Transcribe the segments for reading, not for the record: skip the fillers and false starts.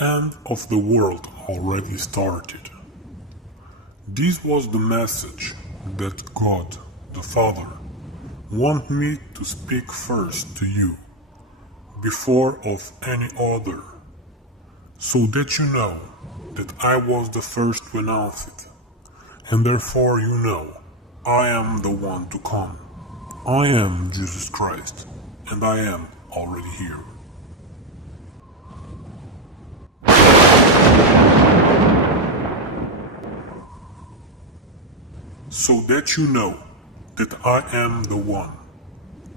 end of the world already started. This was the message that God, the Father, wanted me to speak first to you, before of any other, so that you know that I was the first to announce it, and therefore you know I am the one to come. I am Jesus Christ, and I am already here. So that you know that I am the one,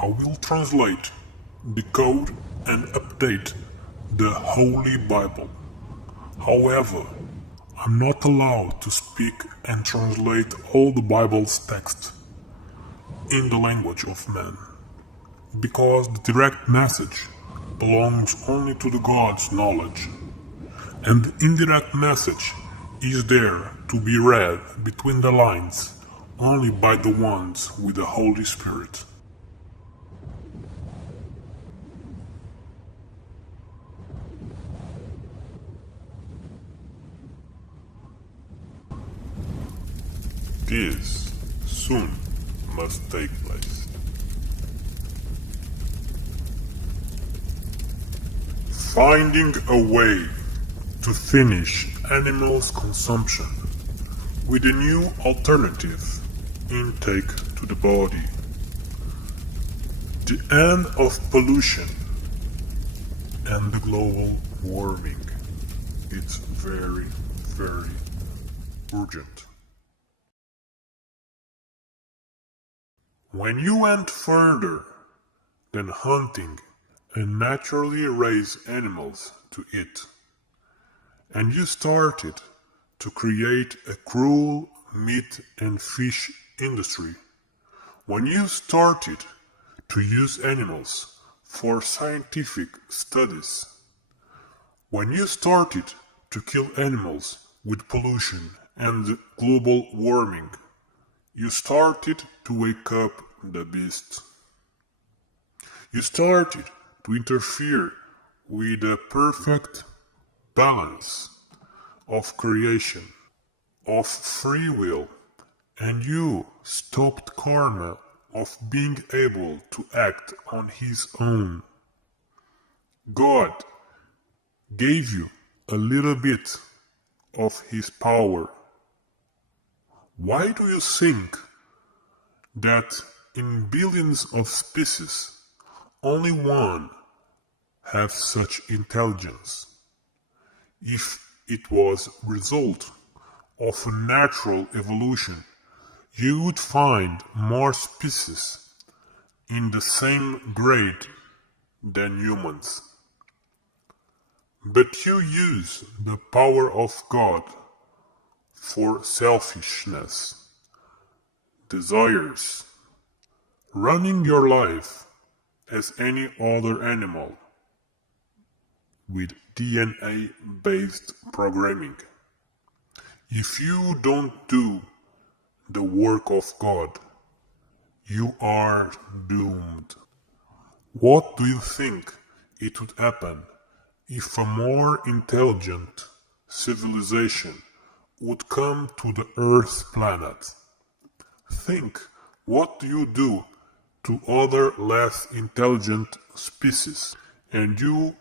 I will translate, decode, and update the Holy Bible. However, I'm not allowed to speak and translate all the Bible's text in the language of man, because the direct message belongs only to the God's knowledge, and the indirect message is there to be read between the lines only by the ones with the Holy Spirit. This soon must take place. Finding a way to finish animals' consumption with a new alternative intake to the body. The end of pollution and the global warming. It's very, very urgent. When you went further than hunting and naturally raise animals to eat, and you started to create a cruel meat and fish industry, when you started to use animals for scientific studies, when you started to kill animals with pollution and global warming, you started to wake up the beast. You started to interfere with the perfect balance of creation, of free will, and you stopped karma of being able to act on his own. God gave you a little bit of his power. Why do you think that in billions of species only one has such intelligence? If it was a result of a natural evolution, you would find more species in the same grade than humans. But you use the power of God for selfishness, desires, running your life as any other animal with DNA-based programming. If you don't do the work of God, you are doomed. What do you think it would happen if a more intelligent civilization would come to the Earth planet? Think, what do you do to other less intelligent species, and you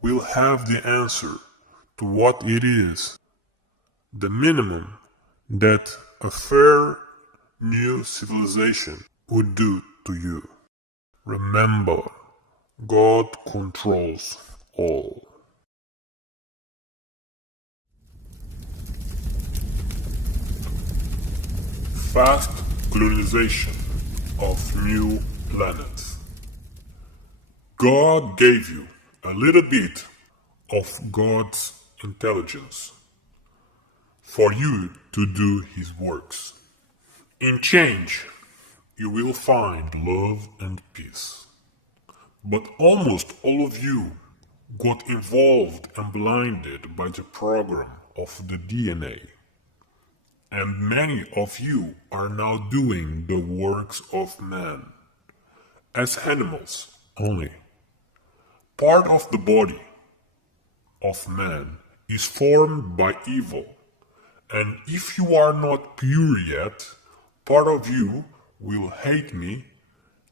will have the answer to what it is, the minimum that a fair new civilization would do to you. Remember, God controls all. Fast colonization of new planets. God gave you a little bit of God's intelligence for you to do his works. In change, you will find love and peace. But almost all of you got involved and blinded by the program of the DNA. And many of you are now doing the works of man as animals only. Part of the body of man is formed by evil, and if you are not pure yet, part of you will hate me,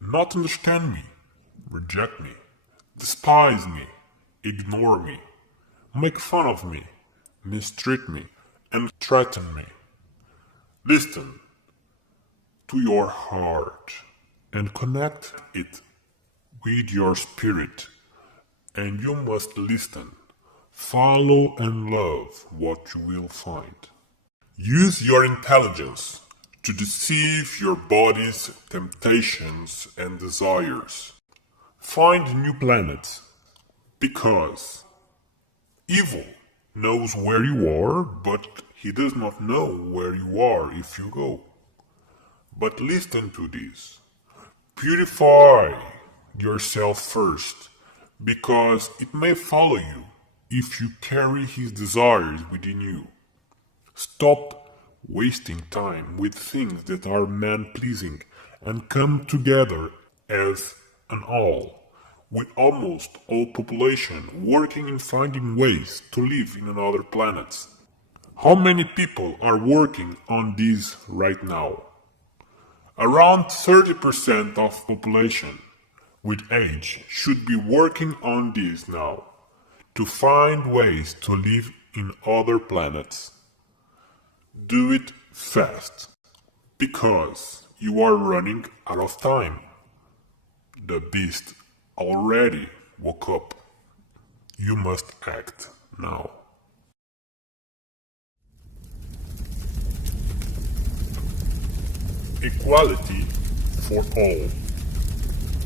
not understand me, reject me, despise me, ignore me, make fun of me, mistreat me, and threaten me. Listen to your heart and connect it with your spirit, and you must listen, follow, and love what you will find. Use your intelligence to deceive your body's temptations and desires. Find new planets, because evil knows where you are, but he does not know where you are if you go. But listen to this. Purify yourself first, because it may follow you if you carry his desires within you. Stop wasting time with things that are man-pleasing and come together as an all, with almost all population working in finding ways to live in another planet. How many people are working on this right now? Around 30% of population with age should be working on this now, to find ways to live in other planets. Do it fast, because you are running out of time. The beast already woke up. You must act now. Equality for all.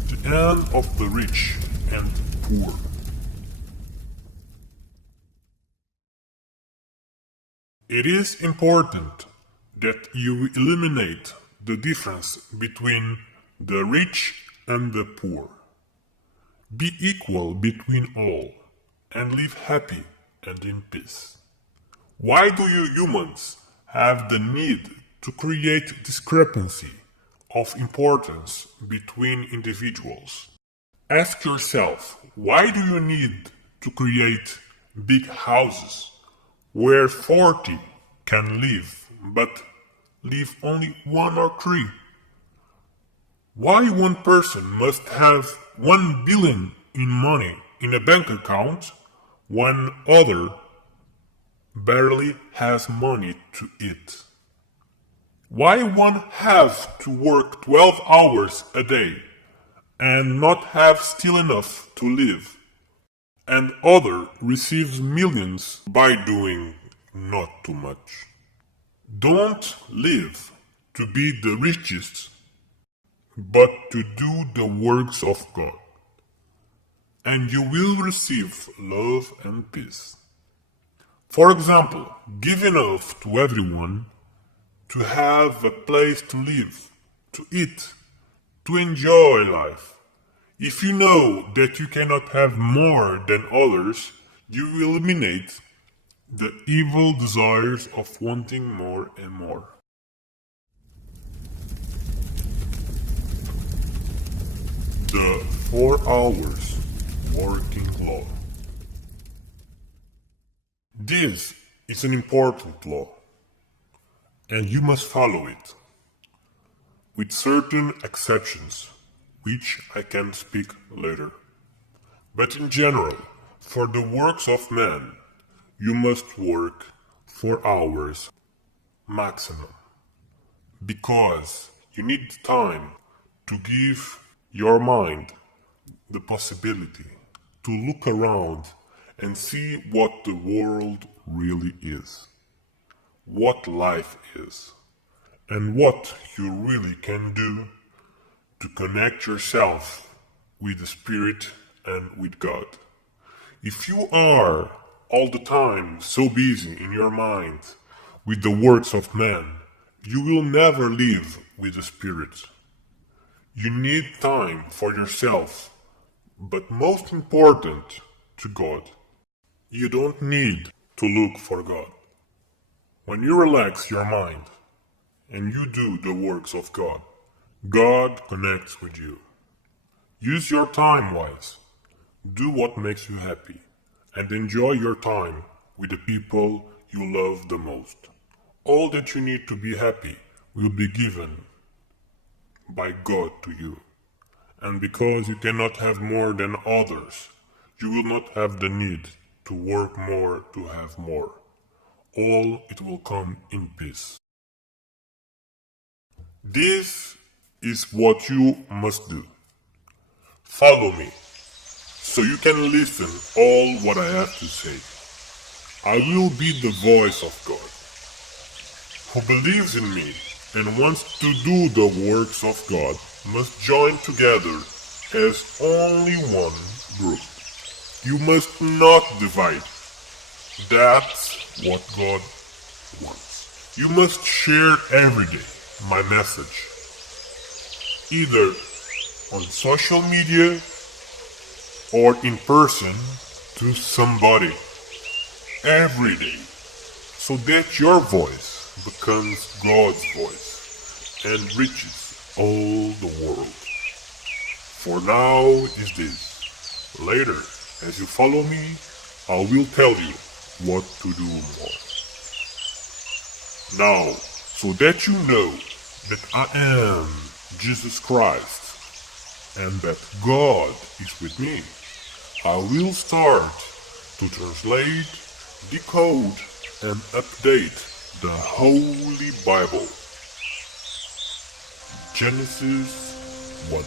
The end of the rich and poor. It is important that you eliminate the difference between the rich and the poor. Be equal between all and live happy and in peace. Why do you humans have the need to create discrepancy of importance between individuals? Ask yourself, why do you need to create big houses where 40 can live, but live only 1 or 3? Why one person must have 1 billion in money in a bank account when other barely has money to eat? Why one have to work 12 hours a day and not have still enough to live, and other receives millions by doing not too much? Don't live to be the richest, but to do the works of God, and you will receive love and peace. For example, give enough to everyone, to have a place to live, to eat, to enjoy life. If you know that you cannot have more than others, you will eliminate the evil desires of wanting more and more. The 4 hours working law. This is an important law, and you must follow it, with certain exceptions, which I can speak later. But in general, for the works of man, you must work 4 hours maximum, because you need time to give your mind the possibility to look around and see what the world really is, what life is, and what you really can do to connect yourself with the Spirit and with God. If you are all the time so busy in your mind with the works of man, you will never live with the Spirit. You need time for yourself, but most important, to God. You don't need to look for God. When you relax your mind and you do the works of God, God connects with you. Use your time wise. Do what makes you happy, and enjoy your time with the people you love the most. All that you need to be happy will be given by God to you. And because you cannot have more than others, you will not have the need to work more to have more. All it will come in peace. This is what you must do. Follow me, so you can listen all what I have to say. I will be the voice of God, who believes in me and wants to do the works of God must join together as only one group. You must not divide. That's what God wants. You must share every day my message, either on social media or in person to somebody every day, so that your voice becomes God's voice and reaches all the world. For now is this. Later, as you follow me, I will tell you what to do more. Now, so that you know that I am Jesus Christ and that God is with me, I will start to translate, decode, and update the Holy Bible. Genesis 1.